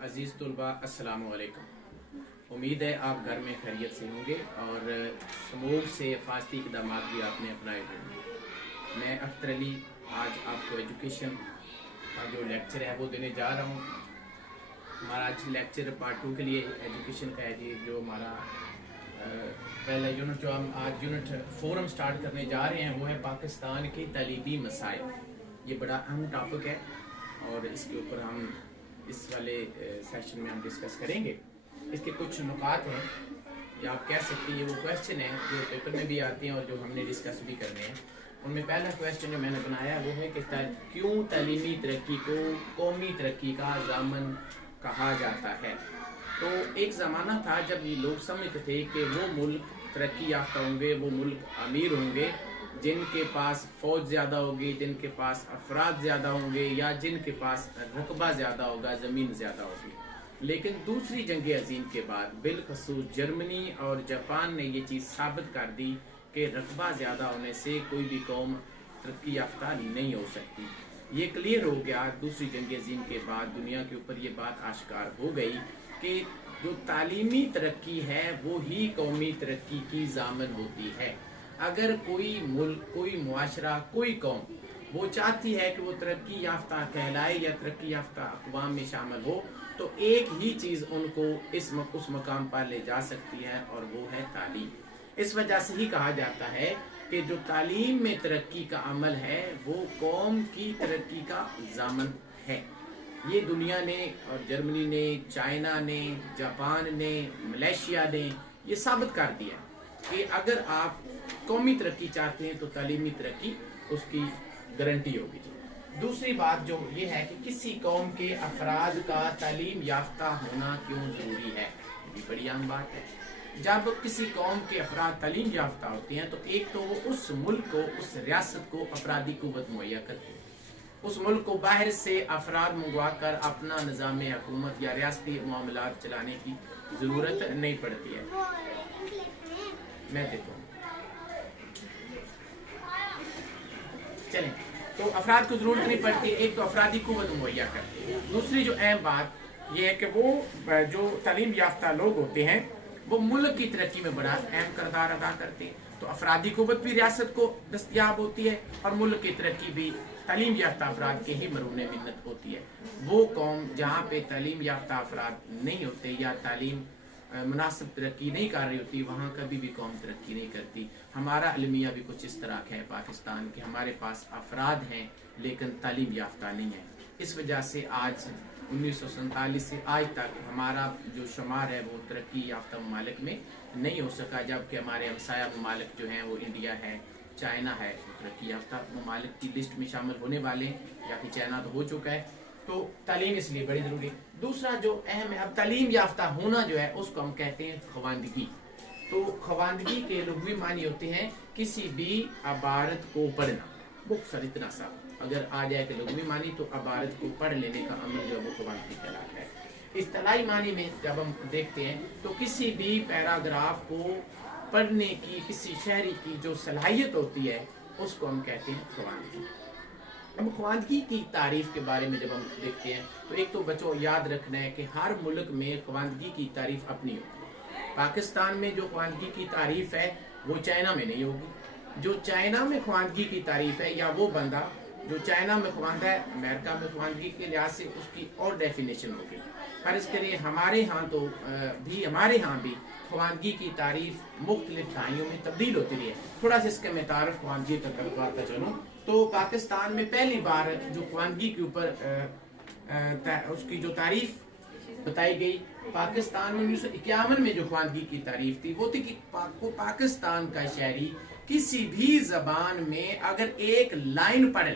अज़ीज़ तुलबा अस्सलाम वालेकुम। उम्मीद है आप घर में खैरियत से होंगे और समूह से हिफाजती इक़दाम भी आपने अपनाए होंगे। मैं अख्तर अली आज आपको एजुकेशन का जो लेक्चर है वो देने जा रहा हूँ। हमारा आज लेक्चर पार्ट 2 के लिए एजुकेशन का है जी। जो हमारा पहला यूनिट जो हम आज यूनिट 4 हम स्टार्ट करने जा रहे हैं वो है पाकिस्तान के तालीमी मसाइल। ये बड़ा अहम टॉपिक है और इसके ऊपर हम इस वाले सेशन में हम डिस्कस करेंगे। इसके कुछ नुकात हैं या आप कह सकते हैं ये वो क्वेश्चन है जो पेपर में भी आते हैं और जो हमने डिस्कस भी करने हैं। उनमें पहला क्वेश्चन जो मैंने बनाया वो है कि क्यों तालीमी तरक्की को कौमी तरक्की का ज़ामन कहा जाता है। तो एक ज़माना था जब ये लोग समझते थे कि वो मुल्क तरक्की याफ्ता होंगे, वो मुल्क अमीर होंगे जिनके पास फ़ौज ज़्यादा होगी, जिनके पास अफराद ज़्यादा होंगे या जिनके पास रकबा ज़्यादा होगा, ज़मीन ज़्यादा होगी। लेकिन दूसरी जंग अज़ीम के बाद बिलखसूस जर्मनी और जापान ने ये चीज़ साबित कर दी कि रकबा ज़्यादा होने से कोई भी कौम तरक्की याफ्ता नहीं हो सकती। ये क्लियर हो गया दूसरी जंग अज़ीम के बाद, दुनिया के ऊपर ये बात आश्कार हो गई कि जो तालीमी तरक्की है वो ही कौमी तरक्की की ज़ामन होती है। अगर कोई मुल्क, कोई मुआशरा, कोई कौम वो चाहती है कि वो तरक्की याफ्ता कहलाए या तरक्की याफ्ता अक़वाम में शामिल हो तो एक ही चीज़ उनको उस मकाम पर ले जा सकती है और वो है तालीम। इस वजह से ही कहा जाता है कि जो तालीम में तरक्की का अमल है वो कौम की तरक्की का ज़ामन है। ये दुनिया ने और जर्मनी ने, चाइना ने, जापान ने, मलेशिया ने ये साबित कर दिया कि अगर आप कौमी तरक्की चाहते हैं तो तालीमी तरक्की उसकी गारंटी होगी। दूसरी बात जो ये है कि किसी कौम के अफराद का तालीम याफ्ता होना क्यों ज़रूरी है, ये भी बड़ी अहम बात है। जब किसी कौम के अफराद तालीम याफ्ता होते हैं तो एक तो वो उस मुल्क को, उस रियासत को अफरादी कुव्वत मुहैया करते हैं। उस मुल्क को बाहर से अफराद मंगवा कर अपना निज़ाम हुकूमत या रियासती मामलात चलाने की ज़रूरत नहीं पड़ती है। मैं देखूँ चलें, तो अफराद को ज़रूरत नहीं पड़ती। एक तो अफरादी कुव्वत मुहैया करती है। दूसरी जो अहम बात यह है कि वो जो तालीम याफ्ता लोग होते हैं वो मुल्क की तरक्की में बड़ा अहम किरदार अदा करते हैं। तो अफरादी कुव्वत भी रियासत को दस्तयाब होती है और मुल्क की तरक्की भी तालीम याफ्ता अफराद के ही मरूने मिन्नत होती है। वो कौम जहाँ पे तालीम याफ्ता अफराद नहीं होते या तालीम मुनासिब तरक्की नहीं कर रही होती वहाँ कभी भी कौम तरक्की नहीं करती। हमारा अलमिया भी कुछ इस तरह का है पाकिस्तान के, हमारे पास अफराद हैं लेकिन तालीम याफ्ता नहीं है। इस वजह से आज 1947 से आज तक हमारा जो शुमार है वो तरक्की याफ्ता ममालिक में नहीं हो सका, जबकि हमारे हमसाया ममालिक जो हैं वो इंडिया है, चाइना है, तरक्की याफ्ता ममालिक की लिस्ट में शामिल होने वाले या कि चाइना तो हो चुका है। तो तालीम इसलिए बड़ी ज़रूरी है। दूसरा जो अहम है, अब तालीम याफ्ता होना जो है उसको हम कहते हैं ख्वानदगी। तो ख्वानदगी के लुग़वी मानी होते हैं किसी भी अबारत को पढ़ना। मुख्तसर इतना सा अगर आ जाए कि लुग़वी मानी तो अबारत को पढ़ लेने का अमल जो है वो ख्वानदगी कहलाता है। इस्तिलाही मानी में जब हम देखते हैं तो किसी भी पैराग्राफ को पढ़ने की किसी शहरी की जो सलाहियत होती है उसको हम कहते हैं ख्वानदगी। अब ख्वानदगी की तारीफ़ के बारे में जब हम देखते हैं तो एक तो बच्चों याद रखना है कि हर मुल्क में ख्वानदगी की तारीफ़ अपनी होती है। पाकिस्तान में जो ख्वानदगी की तारीफ़ है वो चाइना में नहीं होगी। जो चाइना में ख्वानदगी की तारीफ़ है या वो बंदा जो चाइना में ख्वानदा है अमेरिका में ख्वानदगी के लिहाज से उसकी और डेफिनेशन होगी। फर्ज करिए हमारे यहाँ भी ख्वानदगी की तारीफ़ मुख्तलिफ दहाइयों में तब्दील होती रही है। थोड़ा सा इसका मैं तारीफ़ ख्वानदगी तक करवाता चलूँ तो पाकिस्तान में पहली बार जो ख्वानदगी के ऊपर उसकी जो तारीफ़ बताई गई पाकिस्तान में 1951 में जो ख्वानदगी की तारीफ़ थी वो थी कि पाकिस्तान का शहरी किसी भी ज़बान में अगर एक लाइन पढ़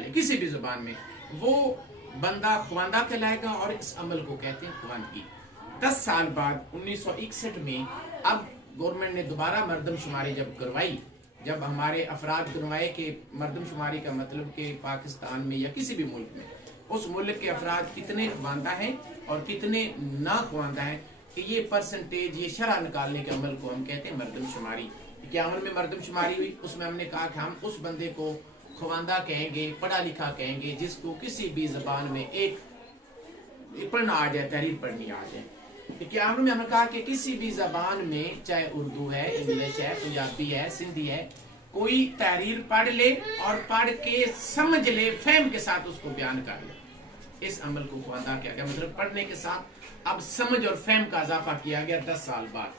ले किसी भी ज़बान में वो बंदा ख्वानदा कहलाएगा और इस अमल को कहते हैं ख्वानदगी। 10 साल बाद 1961 में अब गवर्नमेंट ने दोबारा मरदमशुमारी जब करवाई, जब हमारे अफराद गिनवाए कि मरदमशुमारी का मतलब कि पाकिस्तान में या किसी भी मुल्क में उस मुल्क के अफराद कितने ख्वानदा हैं और कितने ना ख्वानदा हैं, कि ये परसेंटेज, ये शरह निकालने के अमल को हम कहते हैं मरदमशुमारी। 51 में मरदमशुमारी हुई, उसमें हमने कहा कि हम उस बंदे को ख्वानदा कहेंगे, पढ़ा लिखा कहेंगे जिसको किसी भी ज़बान में एक پڑھنا آ جائے، تحریر پڑھنی آ جائے. اکیانوے میں ہم نے کہا کہ کسی بھی زبان میں، چاہے اردو ہے، انگلش ہے، پنجابی ہے، سندھی ہے، کوئی تحریر پڑھ لے اور پڑھ کے سمجھ لے، فہم کے ساتھ اس کو بیان کر لے. اس عمل کو خواندہ کیا گیا، مطلب پڑھنے کے ساتھ اب سمجھ اور فہم کا اضافہ کیا گیا 10 سال بعد.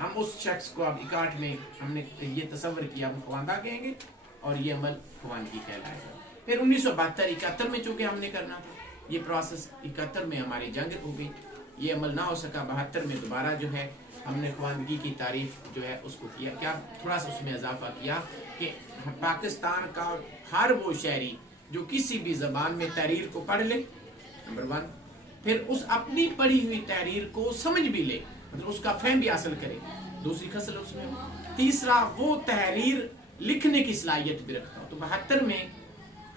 ہم اس شخص کو اب 61 میں ہم نے یہ تصور کیا ہم خواندہ کہیں گے اور یہ عمل خواندگی کہلائے گا. پھر 1972 71 میں چونکہ ہم نے کرنا تھا یہ پروسیس، 71 میں ہماری جنگ ہو گئی، یہ عمل نہ ہو سکا. 72 میں دوبارہ جو ہے ہم نے خواندگی کی تعریف جو ہے اس کو کیا، کیا تھوڑا سا اس میں اضافہ کیا کہ پاکستان کا ہر وہ شہری جو کسی بھی زبان میں تحریر کو پڑھ لے، نمبر 1، پھر اس اپنی پڑھی ہوئی تحریر کو سمجھ بھی لے، مطلب اس کا فہم بھی حاصل کرے، دوسری خصلت اس میں ہو. تیسرا، وہ تحریر لکھنے کی صلاحیت بھی رکھتا ہو. تو 72 میں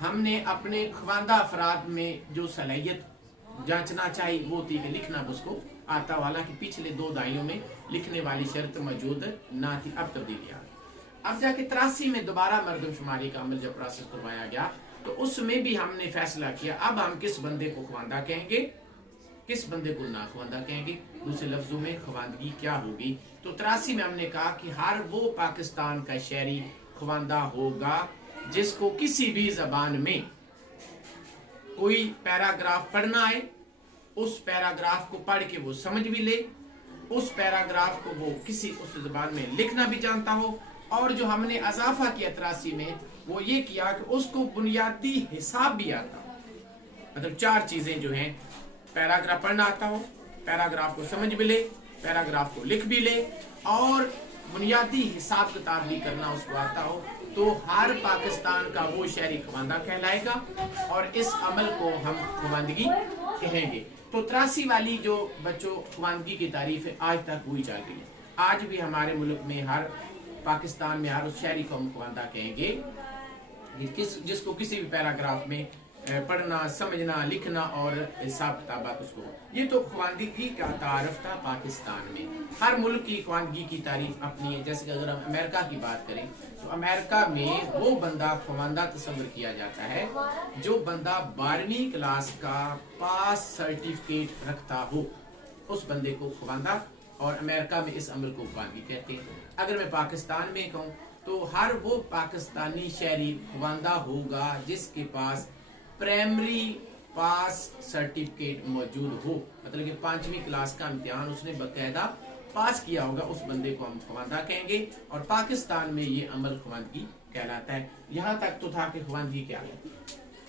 ہم نے اپنے خواندہ افراد میں جو صلاحیت جانچنا چاہیے وہ تھی کہ لکھنا اس کو آتا والا، کہ پچھلے 2 دہائیوں میں لکھنے والی شرط موجود نہ تھی، اب تبدیلی آ گئی. اب جا کے 83 میں دوبارہ مردم شماری کا عمل جب پروسیس کروایا گیا تو اس میں بھی ہم نے فیصلہ کیا اب ہم کس بندے کو خواندہ کہیں گے، کس بندے کو ناخواندہ کہیں گے. دوسرے لفظوں میں خواندگی کیا ہوگی. تو 83 میں ہم نے کہا کہ ہر وہ پاکستان کا شہری خواندہ ہوگا جس کو کسی بھی زبان میں کوئی پیراگراف پڑھنا ہے، اس پیراگراف کو پڑھ کے وہ سمجھ بھی لے، اس پیراگراف کو وہ کسی اس زبان میں لکھنا بھی جانتا ہو. اور جو ہم نے اضافہ کیا 83 میں وہ یہ کیا کہ اس کو بنیادی حساب بھی آتا ہو. مطلب 4 چیزیں جو ہیں، پیراگراف پڑھنا آتا ہو، پیراگراف کو سمجھ بھی لے، پیراگراف کو لکھ بھی لے، اور بنیادی حساب کتاب بھی کرنا اس کو آتا ہو. تو ہر پاکستان کا وہ شہری خواندہ کہلائے گا اور اس عمل کو ہم خواندگی کہیں گے. تو 83 والی جو بچوں خواندگی کی تعریف ہے آج تک وہی چل رہی ہے. آج بھی ہمارے ملک میں ہر پاکستان میں ہر اس شہری کو ہم خواندہ کہیں گے جس کو کسی بھی پیراگراف میں پڑھنا، سمجھنا، لکھنا اور حساب کتابات اس کو. یہ تو خواندگی کا تعارف تھا پاکستان میں. ہر ملک کی خواندگی کی تعریف اپنی ہے. جیسے کہ اگر ہم امریکہ کی بات کریں تو امریکہ میں وہ بندہ خواندہ تصور کیا جاتا ہے جو بندہ 12ویں کلاس کا پاس سرٹیفکیٹ رکھتا ہو، اس بندے کو خواندہ، اور امریکہ میں اس عمل کو خواندگی کہتے ہیں. اگر میں پاکستان میں کہوں تو ہر وہ پاکستانی شہری خواندہ ہوگا جس کے پاس پرائمری پاس سرٹیفکیٹ موجود ہو، مطلب کہ 5ویں کلاس کا امتحان اس نے باقاعدہ پاس کیا ہوگا، اس بندے کو ہم خواندہ کہیں گے. اور پاکستان میں یہ عمل خواندگی کہلاتا ہے. یہاں تک تو تھا کہ خواندگی کیا ہے.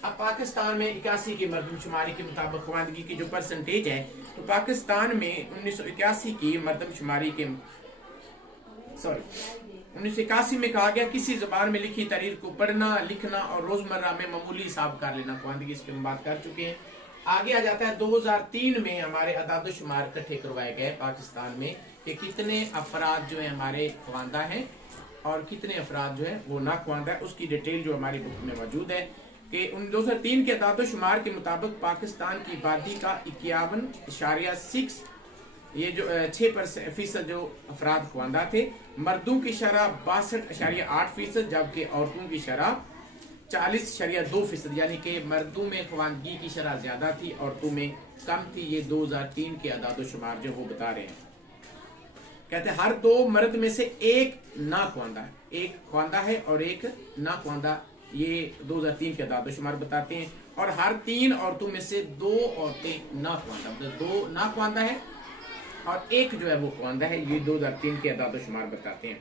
اب پاکستان میں 81 کی مردم شماری کے مطابق خواندگی کی جو پرسنٹیج ہے، تو پاکستان میں 1981 کی مردم شماری کے 1981 میں کہا گیا کسی زبان میں لکھی تحریر کو پڑھنا، لکھنا اور روزمرہ میں معمولی حساب کر لینا خواندگی. اس پہ ہم بات کر چکے ہیں. آگے آ جاتا ہے 2003 میں ہمارے اعداد و شمار اکٹھے کروائے گئے پاکستان میں کہ کتنے افراد جو ہیں ہمارے خواندہ ہیں اور کتنے افراد جو ہیں وہ نہ خواندہ ہے. اس کی ڈیٹیل جو ہماری بک میں موجود ہے کہ 2003 کے اعداد و شمار کے مطابق پاکستان کی آبادی کا 51.6 یہ جو 6% جو افراد خواندہ تھے. مردوں کی شرح 62.8%، جبکہ عورتوں کی شرح 40.2%، یعنی کہ مردوں میں خواندگی کی شرح زیادہ تھی، عورتوں میں کم تھی. یہ 2003 کے اعداد و شمار جو وہ بتا رہے ہیں. کہتے ہیں ہر 2 مرد میں سے ایک نہ خواندہ ہے، ایک خواندہ ہے اور ایک نہ خواندہ. یہ 2003 کے اعداد و شمار بتاتے ہیں. اور ہر 3 عورتوں میں سے 2 عورتیں نہ خواندہ، مطلب 2 نہ خواندہ ہے اور ایک جو ہے وہ خواندہ ہے. یہ 2003 کے اعداد و شمار بتاتے ہیں.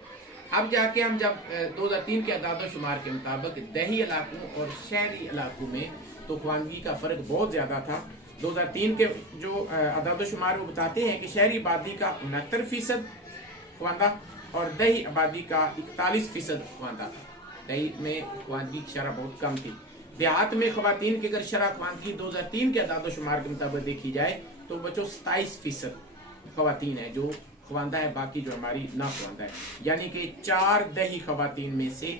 اب جا کے ہم جب 2003 کے اعداد و شمار کے مطابق دیہی علاقوں اور شہری علاقوں میں تو خواندگی کا فرق بہت زیادہ تھا. 2003 کے جو اعداد و شمار وہ بتاتے ہیں کہ شہری آبادی کا 69% خواندہ اور دیہی آبادی کا 41% خواندہ تھا. دیہی میں خواندگی کی شرح بہت کم تھی. دیہات میں خواتین کی اگر شرح خواندگی 2003 کے اعداد و شمار کے مطابق دیکھی جائے تو بچوں 27% خواتین ہیں جو خواندہ ہے، باقی جو ہماری نہ خواندہ ہے. یعنی کہ 4 دیہی خواتین میں سے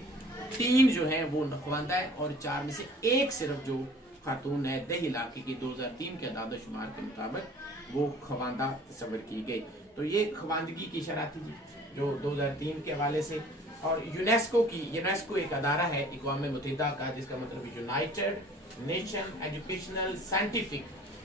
3 جو ہیں وہ نہ خواندہ ہے اور 4 میں سے ایک صرف جو خاتون ہے دیہی علاقے کی 2003 کے اعداد و شمار کے مطابق وہ خواندہ تصور کی گئی. تو یہ خواندگی کی شرح تھی جو 2003 کے حوالے سے. اور یونیسکو ایک ادارہ ہے اقوام متحدہ کا جس کا مطلب یونائٹڈ نیشن ایجوکیشنل سائنٹیفک